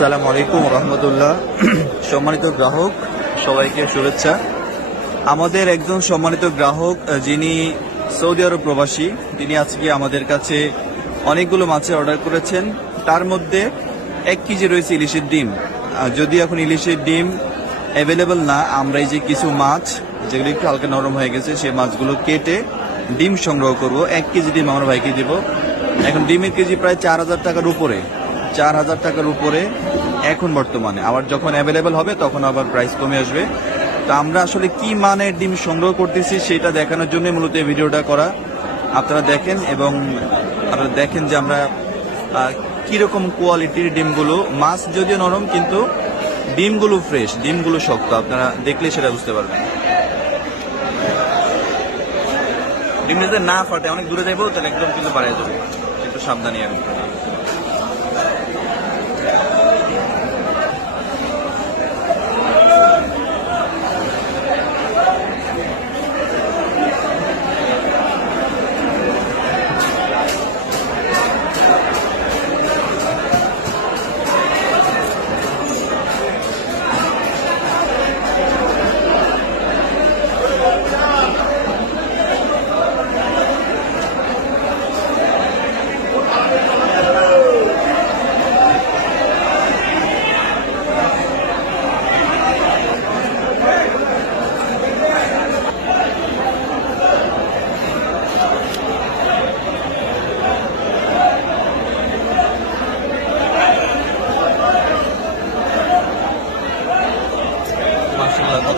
আসসালামু আলাইকুম রহমতুল্লাহ। সম্মানিত গ্রাহক, সবাইকে শুভেচ্ছা। আমাদের একজন সম্মানিত গ্রাহক যিনি সৌদি আরব প্রবাসী, তিনি আজকে আমাদের কাছে অনেকগুলো মাছের অর্ডার করেছেন। তার মধ্যে এক কেজি রয়েছে ইলিশের ডিম। যদি এখন ইলিশের ডিম অ্যাভেলেবল না, আমরা এই যে কিছু মাছ, যেগুলো একটু হালকা নরম হয়ে গেছে, সেই মাছগুলো কেটে ডিম সংগ্রহ করব। এক কেজি ডিম আমার ভাইকে দিব। এখন ডিমের কেজি প্রায় চার হাজার টাকার উপরে। চার হাজার টাকার উপরে এখন বর্তমানে। আবার যখন অ্যাভেলেবেল হবে, তখন আবার প্রাইস কমে আসবে। তো আমরা আসলে কি মানের ডিম সংগ্রহ করতেছি, সেটা দেখানোর জন্য মূলত এই ভিডিওটা করা। আপনারা দেখেন এবং আপনারা দেখেন যে আমরা কীরকম কোয়ালিটির ডিমগুলো, মাছ যদিও নরম, কিন্তু ডিমগুলো ফ্রেশ ডিমগুলো শক্ত। আপনারা দেখলে সেটা বুঝতে পারবেন। ডিমটা না ফাটে, অনেক দূরে যাব তাহলে একদম কিন্তু বাড়িয়ে যাবে একটু সাবধানে এখন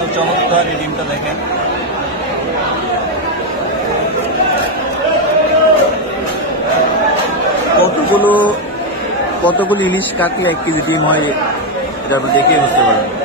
কত চমৎকার এই ডিমটা দেখেন। কতগুলো কতগুলো ইলিশ কাটলে এক কেজি ডিম হয়, এটা আপনি দেখেই বুঝতে পারবেন।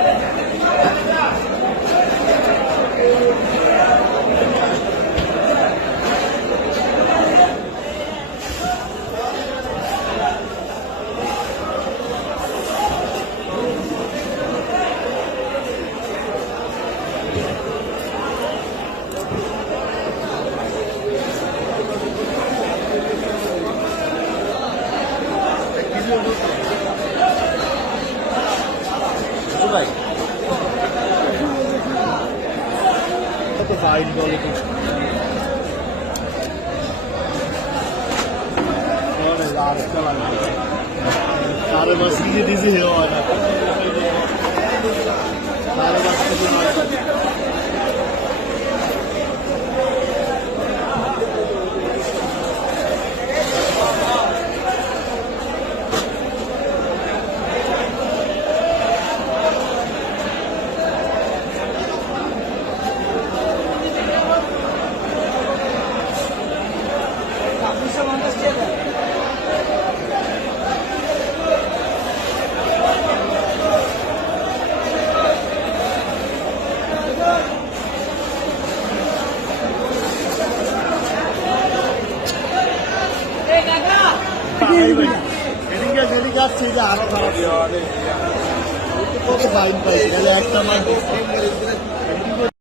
কত quality. বলে তো সাড়ে পাঁচ কেজি দিয়েছি হেও হয় সেদিনকে যেদিকে আসছে একটা মাস